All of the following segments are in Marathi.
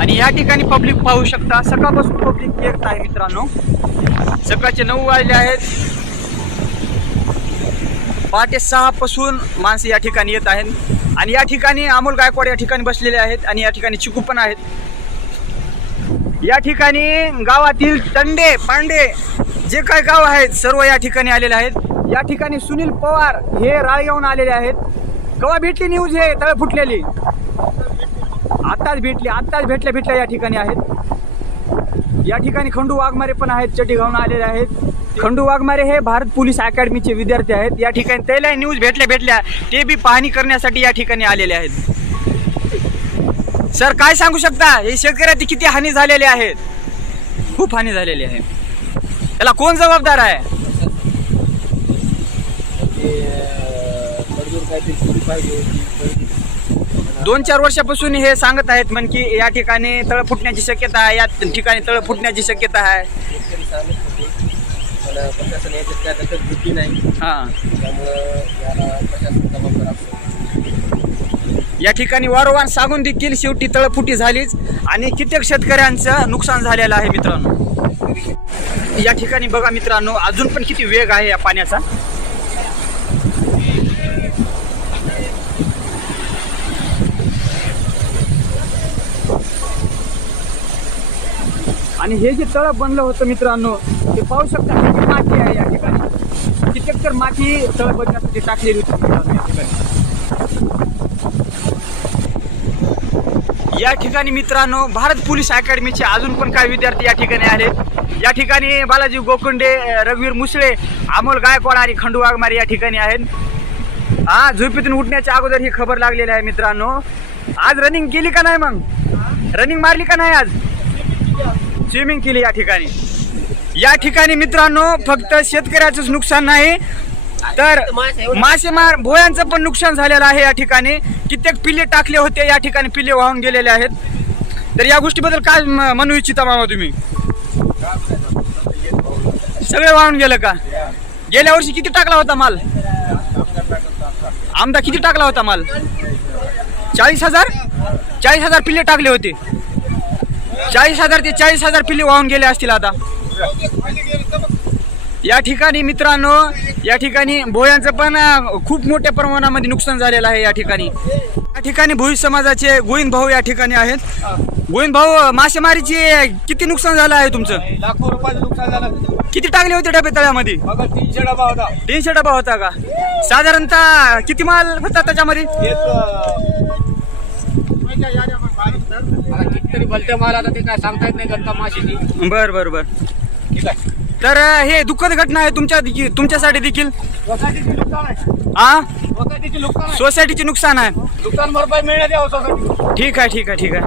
आणि या ठिकाणी पब्लिक पाहू शकता सकाळपासून पब्लिक येत आहे मित्रांनो. सकाळचे नऊ वाजले आहेत. पहाटे सहा पासून माणसं या ठिकाणी येत आहेत. आणि या ठिकाणी अमोल गायकवाड या ठिकाणी बसलेले आहेत आणि या ठिकाणी चिकू पण आहेत. या ठिकाणी गावातील तंडे पांडे जे काय गाव आहेत सर्व या ठिकाणी आलेले आहेत. या ठिकाणी सुनील पवार हे राळगावून आलेले आहेत. कवा भेटली न्यूज हे? तळ फुटलेली. आत्ताच भेटली आत्ताच भेटल्या भेटल्या या ठिकाणी आहेत. या ठिकाणी खंडू वाघमारे पण आहेत चटी घाऊन आलेले आहेत. खंडू वाघमारे हे भारत पोलीस अकॅडमीचे विद्यार्थी आहेत. या ठिकाणी त्याला न्यूज भेटल्या भेटल्या. ते बी पाहणी करण्यासाठी या ठिकाणी आलेले आहेत. सर काय सांगू शकता? हे शेतकऱ्याची किती हानी झालेली आहेत? खूप हानी झालेली आहे. त्याला कोण जबाबदार आहे? दोन चार वर्षापासून हे सांगत आहेत म्हण की या ठिकाणी तळ फुटण्याची शक्यता आहे या ठिकाणी तळ फुटण्याची शक्यता आहे. हा त्यामुळं याला प्रशासन जबाबदार असतो या ठिकाणी वारंवार सांगून देखील शेवटी तळफुटी झालीच आणि कित्येक शेतकऱ्यांचं नुकसान झालेलं आहे मित्रांनो. या ठिकाणी बघा मित्रांनो अजून पण किती वेग आहे या पाण्याचा? आणि हे जे तळ बनलं होतं मित्रांनो ते पाहू शकता किती माती आहे या ठिकाणी. कित्येक तर माती तळ बनण्यासाठी टाकलेली होती मित्रांनो या ठिकाणी. या ठिकाणी मित्रांनो भारत पोलीस अकॅडमीचे अजून पण काही विद्यार्थी या ठिकाणी आले. या ठिकाणी बालाजी गोकुंडे रघुवीर मुसळे अमोल गायकवाड आणि खंडू वाघमारे या ठिकाणी आहेत. हा झोपेतून उठण्याच्या अगोदर ही खबर लागलेली आहे मित्रांनो. आज रनिंग केली का नाही मग? रनिंग मारली का नाही आज? स्विमिंग केली या ठिकाणी. या ठिकाणी मित्रांनो फक्त शेतकऱ्याचंच नुकसान नाही तर मासेमार भोयांचं पण नुकसान झालेलं आहे या ठिकाणी. कित्येक पिल्ले टाकले होते या ठिकाणी पिल्ले वाहून गेलेले आहेत. तर या गोष्टीबद्दल काय म्हणू इच्छिता मामा तुम्ही? सगळे वाहून गेलं का? गेल्या वर्षी किती टाकला होता माल? आमदा किती टाकला होता माल? चाळीस हजार? चाळीस हजार पिल्ले टाकले होते. चाळीस हजार ते चाळीस हजार पिल्ले वाहून गेले असतील आता. या ठिकाणी मित्रांनो या ठिकाणी भोयांचं पण खूप मोठ्या प्रमाणामध्ये नुकसान झालेलं आहे या ठिकाणी. या ठिकाणी भोई समाजाचे गोविंद भाऊ या ठिकाणी आहेत. गोविंद भाऊ मासेमारीची किती नुकसान झालं आहे तुमचं? लाखो रुपयाचं नुकसान झालं. किती टाकले होते डबे तळ्यामध्ये? बघा तीनशे डबा होता. तीनशे डबा होता का? साधारणतः किती माल होता त्याच्यामध्ये? आता कितीतरी भलत्या माल आता ते काय सांगता येत नाही गंता माशीची बर बर बर. ठीक आहे. तर हे दुःखद घटना आहे तुमच्या देखी- तुमच्यासाठी देखील. सोसायटीची नुकसान आहे. हा सोसायटीची नुकसान आहे. सोसायटीचे नुकसान आहे. नुकसान भरपाई मिळण्यात यावं सोसायटी ठीक आहे ठीक आहे ठीक आहे.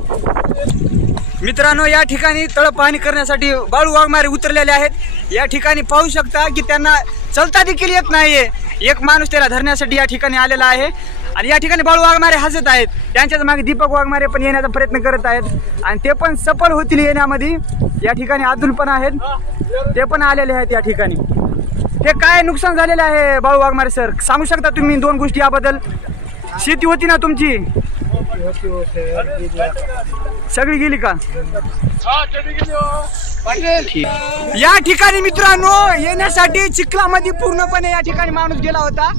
मित्रांनो या ठिकाणी तळ पाहणी करण्यासाठी बाळू वाघमारे उतरलेले आहेत. या ठिकाणी पाहू शकता की त्यांना चलता देखील येत नाहीये. एक माणूस त्याला धरण्यासाठी या ठिकाणी आलेला आहे. आणि या ठिकाणी बाळू वाघमारे हसत आहेत. त्यांच्याच मागे दीपक वाघमारे पण येण्याचा प्रयत्न करत आहेत. आणि ते पण सफल होतील येण्यामध्ये. या ठिकाणी अतुल पण आहेत. ते पण आलेले आहेत या ठिकाणी. हे काय नुकसान झालेलं आहे बाळू वाघमारे सर? सांगू शकता तुम्ही दोन गोष्टी याबद्दल? शेती होती ना तुमची? सगळी गेली का? या ठिकाणी मित्रांनो येण्यासाठी चिखलामध्ये पूर्णपणे या ठिकाणी माणूस गेला होता.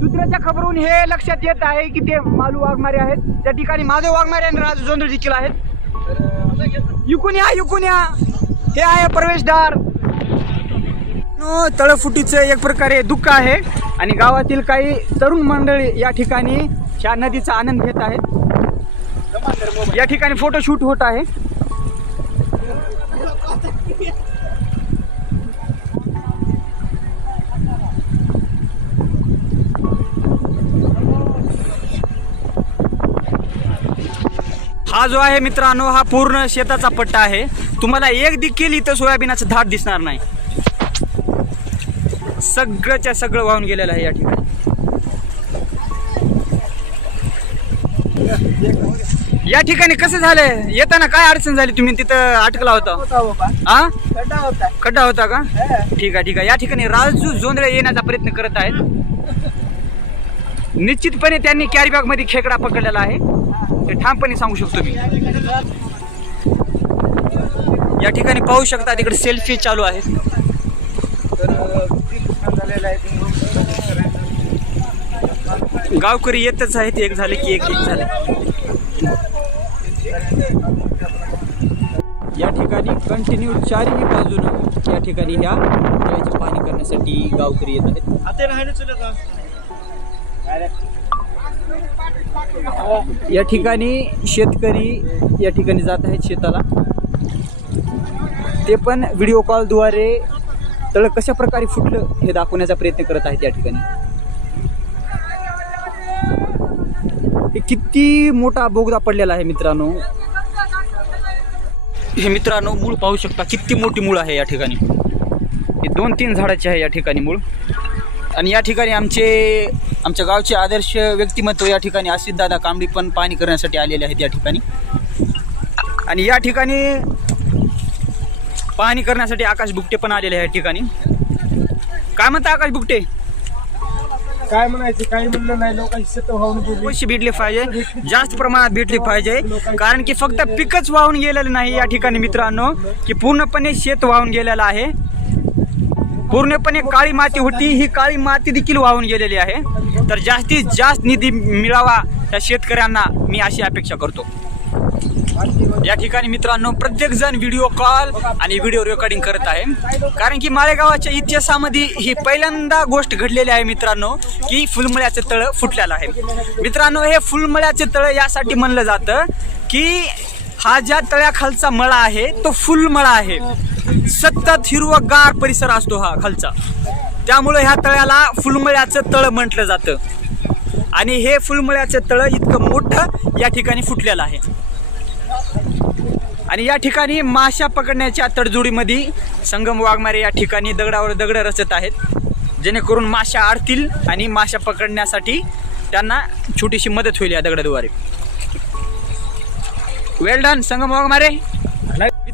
दुसऱ्याच्या खबरून हे लक्षात येत आहे की ते मालू वाघमारे आहेत. त्या ठिकाणी माधव वाघमारे आणि राजू जोंधळे देखील आहेत. इकून या इकून या. हे आहे प्रवेशद्वार. तळफुटीचं एक प्रकारे दुःख आहे. आणि गावातील काही तरुण मंडळी या ठिकाणी ह्या नदीचा आनंद घेत आहेत. या ठिकाणी फोटोशूट होत आहे. हा जो आहे मित्रांनो हा पूर्ण शेताचा पट्टा आहे. तुम्हाला एक देखील इथं सोयाबीनाचं धाड दिसणार नाही. सगळंच्या सगळं वाहून गेलेलं आहे या ठिकाणी. या ठिकाणी कसं झालंय? येताना काय अडचण झाली तुम्ही तिथं अटकला होता? हा खड्डा होता. का? ठीक आहे ठीक आहे. या ठिकाणी राजू जोंधळे येण्याचा प्रयत्न करत आहेत. निश्चितपणे त्यांनी कॅरी बॅगमध्ये खेकडा पकडलेला आहे. ते ठामपणे सांगू शकतो मी. या ठिकाणी पाहू शकता तिकडे सेल्फी चालू आहे गावकरी येतच आहेत एक झाले की एक एक झाले. या ठिकाणी कंटिन्यू चारही बाजूनं या ठिकाणी ह्या पाणी करण्यासाठी गावकरी येत आहेत. या ठिकाणी शेतकरी या ठिकाणी जात आहेत शेताला. ते पण व्हिडिओ कॉलद्वारे तळ कशा प्रकारे फुटलं हे दाखवण्याचा प्रयत्न करत आहेत या ठिकाणी. हे किती मोठा बोगदा पडलेला आहे मित्रांनो. हे मित्रांनो मूळ पाहू शकता किती मोठी मूळ आहे या ठिकाणी. हे दोन तीन झाडाचे आहे या ठिकाणी मूळ. आणि या ठिकाणी आमचे आमच्या गावचे आदर्श व्यक्तिमत्व या ठिकाणी आसित दादा कांबडी पण पाणी करण्यासाठी आलेले आहेत या ठिकाणी. आणि या ठिकाणी पाहणी करण्यासाठी आकाश बुकटे पण आलेले आहे या ठिकाणी. काय म्हणता आकाश बुकटे काय म्हणायचं काही म्हणलं नाही लोकांची शेत वाहून गेली. पैसे भेटले पाहिजे जास्त प्रमाणात भेटले पाहिजे कारण की फक्त पिकच वाहून गेलेलं नाही या ठिकाणी मित्रांनो की पूर्णपणे शेत वाहून गेलेलं आहे. पूर्णपणे काळी माती होती. ही काळी माती देखील वाहून गेलेली आहे. तर जास्तीत जास्त निधी मिळावा त्या शेतकऱ्यांना मी अशी अपेक्षा करतो. या ठिकाणी मित्रांनो प्रत्येक जण व्हिडिओ कॉल आणि व्हिडिओ रेकॉर्डिंग करत आहे. कारण की माळेगावाच्या इतिहासामध्ये ही पहिल्यांदा गोष्ट घडलेली आहे मित्रांनो की फुलमळ्याचं तळ फुटलेलं आहे. मित्रांनो हे फुलमळ्याचं तळ यासाठी म्हणलं जातं की हा ज्या तळ्याखालचा मळा आहे तो फुलमळा आहे. सतत हिरवगार परिसर असतो हा खालचा. त्यामुळे ह्या तळ्याला फुलमळ्याचं तळ म्हटलं जातं. आणि हे फुलमळ्याचं तळ इतकं मोठं या ठिकाणी फुटलेलं आहे. आणि या ठिकाणी माशा पकडण्याच्या तडजोडीमध्ये संगम वाघमारे या ठिकाणी दगडावर दगड रचत आहेत. जेणेकरून माशा आडतील आणि माशा पकडण्यासाठी त्यांना छोटीशी मदत होईल या दगडाद्वारे. वेल डन संगम वाघमारे.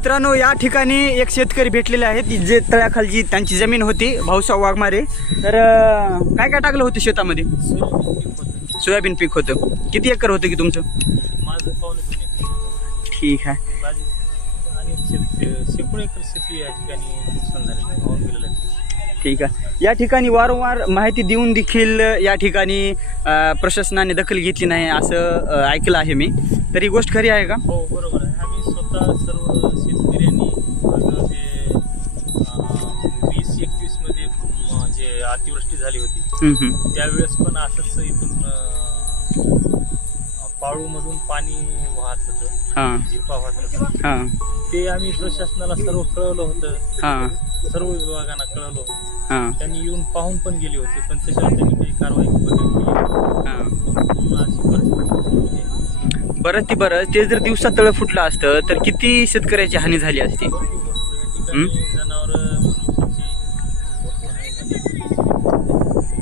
मित्रांनो या ठिकाणी एक शेतकरी भेटलेले आहेत. जे तळ्याखालची त्यांची जमीन होती भाऊसाव वाघमारे. तर काय काय टाकलं होतं शेतामध्ये? सोयाबीन पीक होतं. किती एकर होतं की तुमचं? ठीक आहे. ठीक आहे. या ठिकाणी वारंवार माहिती देऊन देखील या ठिकाणी अं, प्रशासनाने दखल घेतली नाही असं अं, ऐकलं आहे मी. तर ही गोष्ट खरी आहे का? हो बरोबर आहे. आम्ही स्वतः सर्व झाली होती. त्यावेळेस पण असंच इथून अं, पाळूमधून पाणी वाहत होतं. हां. झिरपा वाहत होतं. हां. ते आम्ही प्रशासनाला सर्व कळवलं होतं. हां. सर्व विभागांना कळवलं होतं. हां. त्यांनी येऊन पाहून पण गेले होते पण त्याच्यावर त्यांनी काही कारवाई केली. बरं ती बरं ते जर दिवसा तळ फुटलं असतं तर किती शेतकऱ्याची हानी झाली असती? जनावरं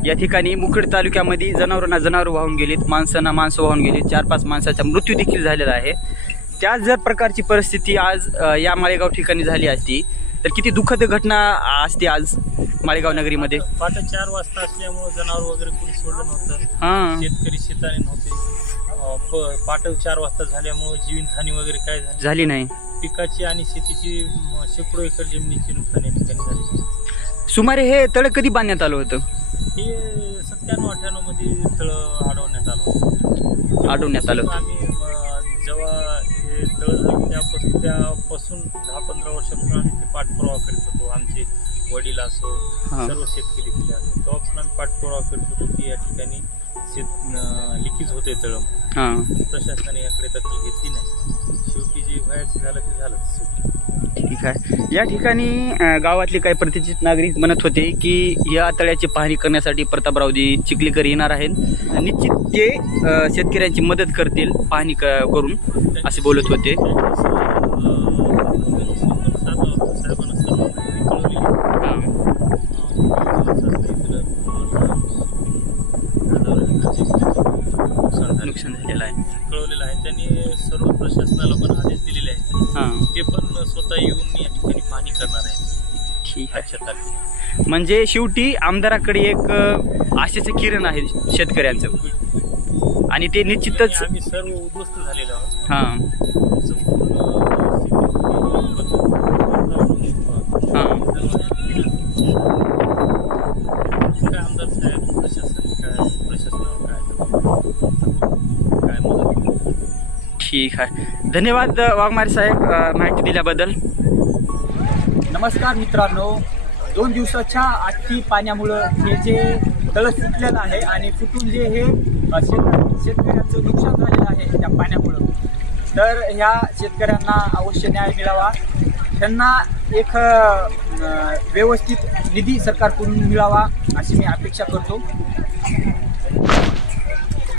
या ठिकाणी मुखेड तालुक्यामध्ये जनावरांना जनावर वाहून गेलीत माणसांना माणसं वाहून गेलीत. चार पाच माणसाचा मृत्यू देखील झालेला आहे. त्याच जर प्रकारची परिस्थिती आज या माळेगाव ठिकाणी झाली असती तर किती दुःखद घटना असते आज माळेगाव नगरीमध्ये? पाठ चार वाजता असल्यामुळं जनावर वगैरे कोणी सोडलं नव्हतं. हां. शेतकरी शेताने नव्हते. अं, प- पाट चार वाजता झाल्यामुळं जीवितहानी वगैरे काय झाली झाली नाही. पिकाची आणि शेतीची शेकडो एकर जमिनीची नुकसान या ठिकाणी झाली. सुमारे हे तळ कधी बांधण्यात आलं होतं? हे सत्त्याण्णव अठ्ठ्याण्णवमध्ये तळं अडवण्यात आलं आढळण्यात आलं आम्ही जेव्हा हे तळ त्यापासून त्यापासून दहा पंधरा वर्षापासून आम्ही ते पाठपुरावा करीत होतो. आमचे वडील असो. सर्व शेतकरी तिथे असो तेव्हापासून आम्ही पाठपुरावा करीत होतो की या ठिकाणी शेत लिकीज होते तळ हां. प्रशासनाने याकडे दखल घेतली नाही. शेवटी जे व्हायचं झालं ते झालंच. ठीक आहे. या ठिकाणी गावातले काही प्रतिष्ठित नागरिक म्हणत होते की या तळ्याची पाहणी करण्यासाठी प्रतापरावजी चिखलीकर येणार आहेत. निश्चित ते शेतकऱ्यांची मदत करतील पाहणी क करून असे बोलत होते. सर्व. नुकसान झालेलं आहे. कळवल्यानंतर शासनाला पण आदेश दिलेले आहेत हां. ते पण स्वतः येऊन या ठिकाणी पाहणी करणार आहेत ठीक आहे. तारखेला. म्हणजे शेवटी आमदाराकडे एक आशेचं किरण आहे शेतकऱ्यांचं. आणि ते निश्चितच आम्ही सर्व उद्ध्वस्त झालेलो आहोत. हां. संपूर्ण हां. काय आमदार साहेब प्रशासन काय प्रशासनावर काय काय मदत ठीक आहे. धन्यवाद वाघमारे साहेब माहिती दिल्याबद्दल. नमस्कार मित्रांनो. दोन दिवसाच्या आठी पाण्यामुळं हे जे तळ सुटलेलं आहे आणि फुटून जे हे शेत शेतकऱ्यांचं नुकसान झालेलं आहे त्या पाण्यामुळं. तर ह्या शेतकऱ्यांना अवश्य न्याय मिळावा. त्यांना एक व्यवस्थित निधी सरकारकडून मिळावा अशी मी अपेक्षा करतो.